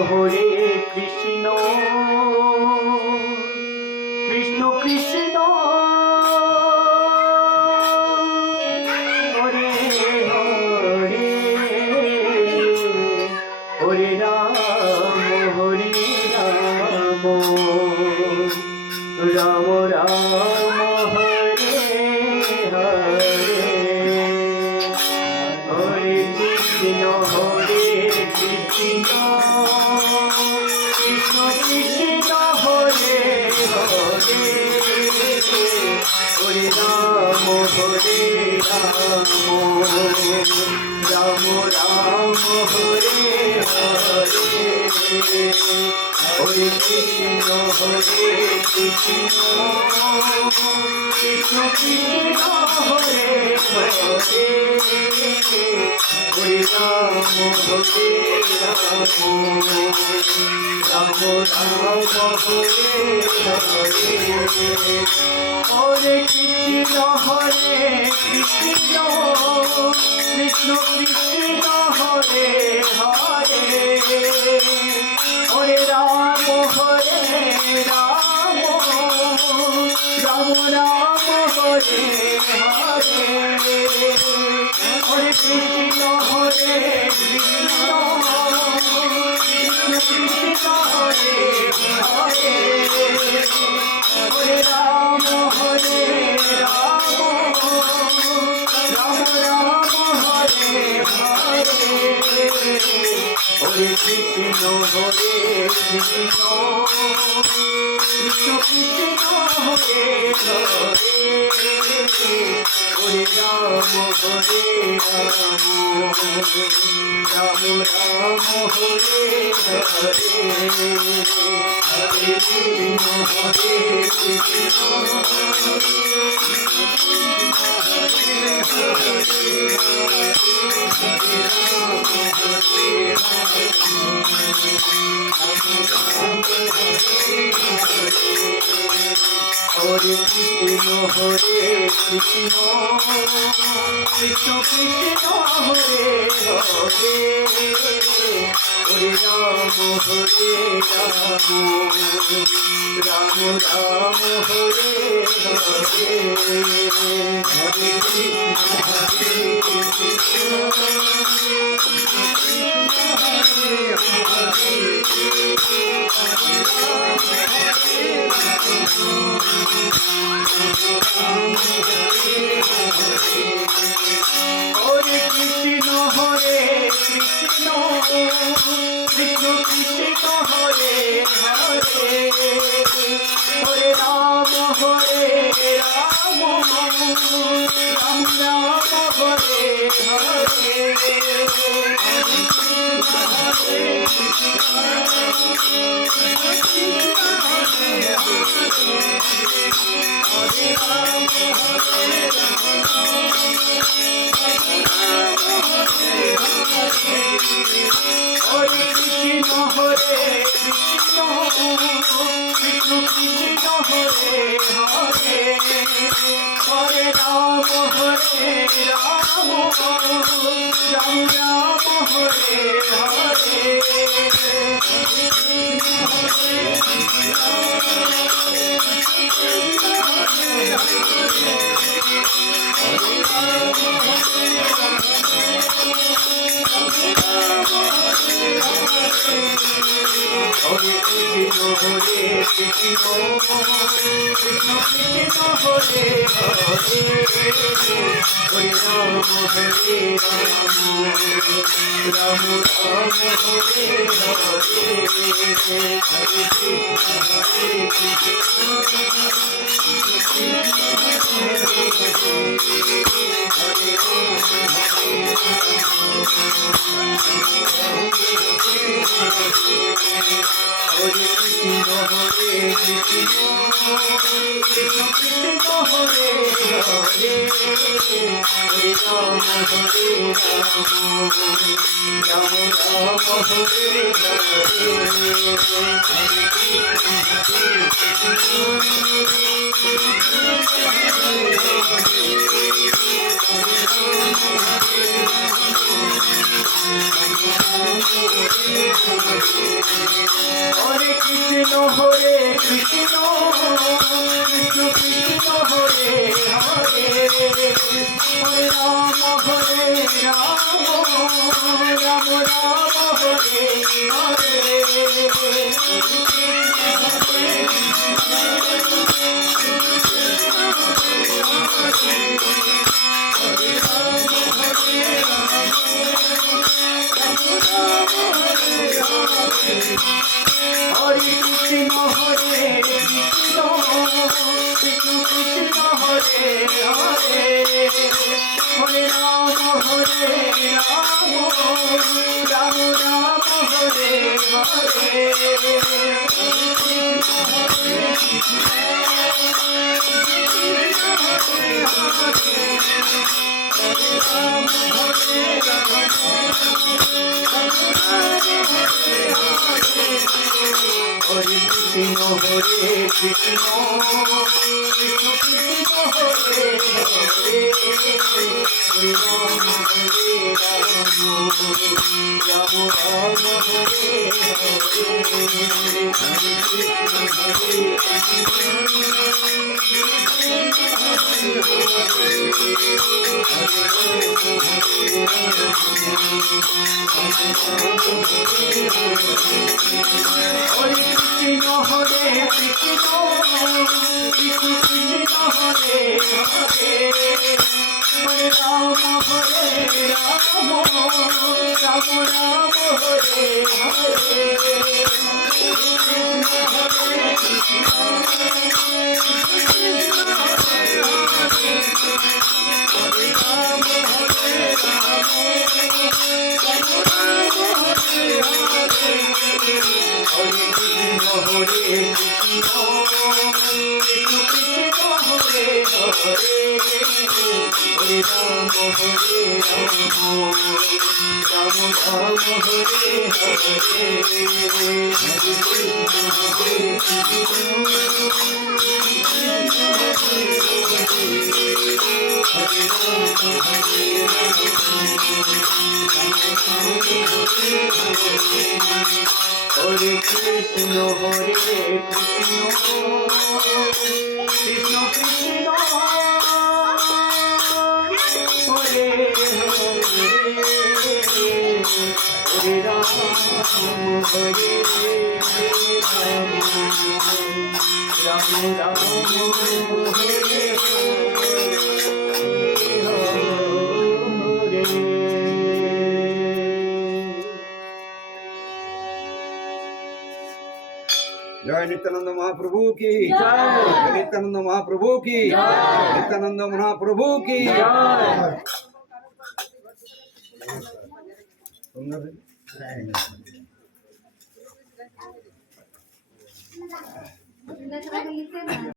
হরে কৃষ্ণ কৃষ্ণ কৃষ্ণ হরে হরে হরে রাম রাম রাম হরে হরে হরে কৃষ্ণ কৃষ্ণ কৃষ্ণ হরে হরে হরে রাম রাম রাম হরে হরে হরে কৃষ্ণ কৃষ্ণ কৃষ্ণ হরে হরে হরে রাম রাম রাম হরে হরে হরে কৃষ্ণ কৃষ্ণ কৃষ্ণ হরে হরে হরে রাম রাম রাম হরে হরে হরে কৃষ্ণ কৃষ্ণ কৃষ্ণ হরে হরে হরে রাম রাম রাম হরে হরে হরে কৃষ্ণ কৃষ্ণ কৃষ্ণ হরে হরে হরে রাম রাম রাম হরে হরে হরে কৃষ্ণ কৃষ্ণ হরে কৃষ্ণ কৃষ্ণ কৃষ্ণ হরে হরে হরে রাম রাম রাম হরে হরে হরে কৃষ্ণ হরে Krishna Krishna Krishna Hare Hare Hare Ram Ram Ram Hare Hare Hare Krishna Krishna Krishna Hare Hare Hare Ram Ram Ram Hare Hare Hare Hare Krishna Krishna Krishna Hare Hare Hare Ram Ram Ram Hare Hare Hare Hare Krishna Krishna Krishna Hare Hare Hare Rama Rama Rama Hare जय नित्यानंद महाप्रभु की जय। नित्यानंद महाप्रभु की जय। नित्यानंद महाप्रभु की जय।